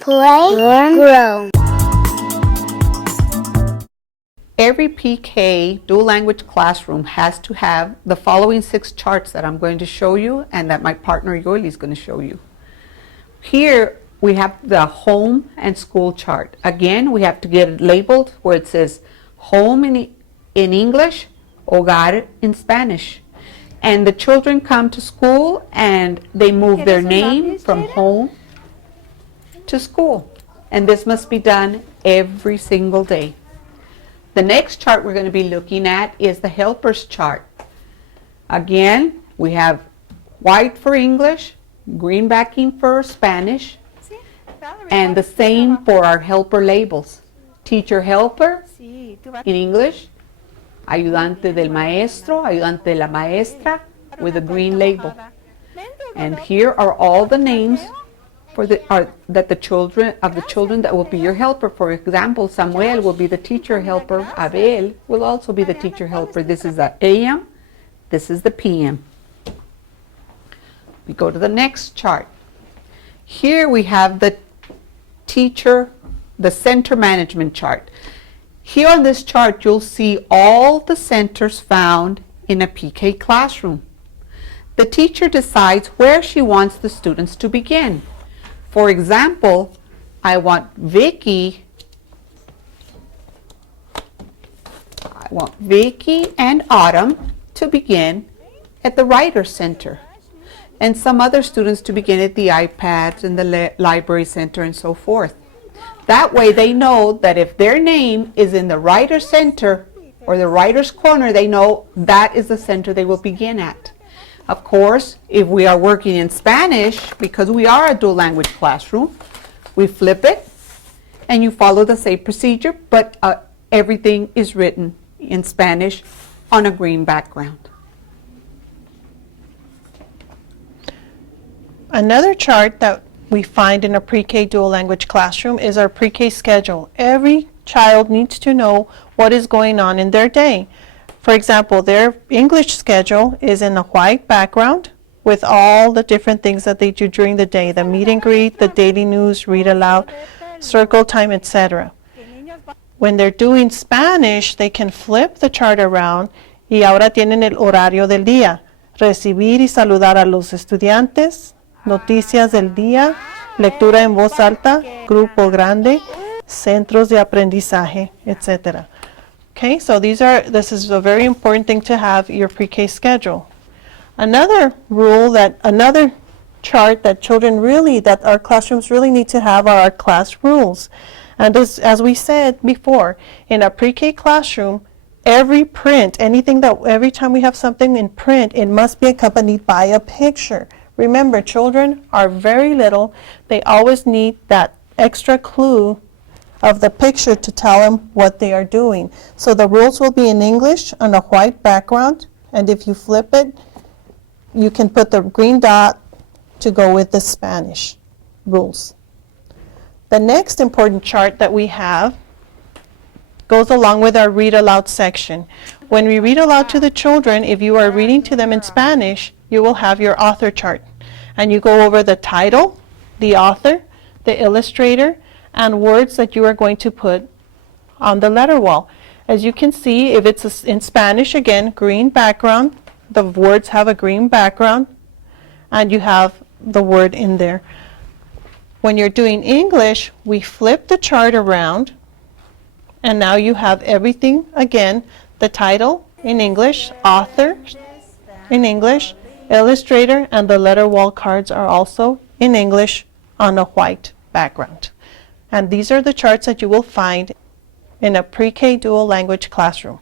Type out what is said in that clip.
Play, learn, grow. Every PK dual language classroom has to have the following 6 charts that I'm going to show you and that my partner Yoeli is going to show you. Here we have the home and school chart. Again, we have to get it labeled where it says home in English, hogar in Spanish. And the children come to school and they move their name from home to school. And this must be done every single day. The next chart we're going to be looking at is the helpers chart. Again, we have white for English, green backing for Spanish, and the same for our helper labels. Teacher helper in English, ayudante del maestro, ayudante de la maestra, with a green label. And here are all the names for the children that will be your helper. For example, Samuel will be the teacher helper. Abel will also be the teacher helper. This is the AM, this is the PM. We go to the next chart. Here we have the center management chart. Here on this chart, you'll see all the centers found in a PK classroom. The teacher decides where she wants the students to begin. For example, I want Vicky and Autumn to begin at the Writer Center, and some other students to begin at the iPads and the Library Center and so forth. That way they know that if their name is in the Writer Center or the Writer's Corner, they know that is the center they will begin at. Of course, if we are working in Spanish, because we are a dual language classroom, we flip it and you follow the same procedure, but everything is written in Spanish on a green background. Another chart that we find in a pre-K dual language classroom is our pre-K schedule. Every child needs to know what is going on in their day. For example, their English schedule is in a white background with all the different things that they do during the day, the meet and greet, the daily news, read aloud, circle time, etc. When they're doing Spanish, they can flip the chart around y ahora tienen el horario del día. Recibir y saludar a los estudiantes, noticias del día, lectura en voz alta, grupo grande, centros de aprendizaje, etc. Okay, so this is a very important thing to have your pre-K schedule. Another chart that our classrooms really need to have are our class rules. And as we said before, in a pre-K classroom, every time we have something in print, it must be accompanied by a picture. Remember, children are very little. They always need that extra clue of the picture to tell them what they are doing. So the rules will be in English on a white background, and if you flip it, you can put the green dot to go with the Spanish rules. The next important chart that we have goes along with our read aloud section. When we read aloud to the children, if you are reading to them in Spanish, you will have your author chart. And you go over the title, the author, the illustrator, and words that you are going to put on the letter wall. As you can see, if it's in Spanish, again, green background, the words have a green background, and you have the word in there. When you're doing English, we flip the chart around, and now you have everything, again, the title in English, author in English, illustrator, and the letter wall cards are also in English on a white background. And these are the charts that you will find in a pre-K dual language classroom.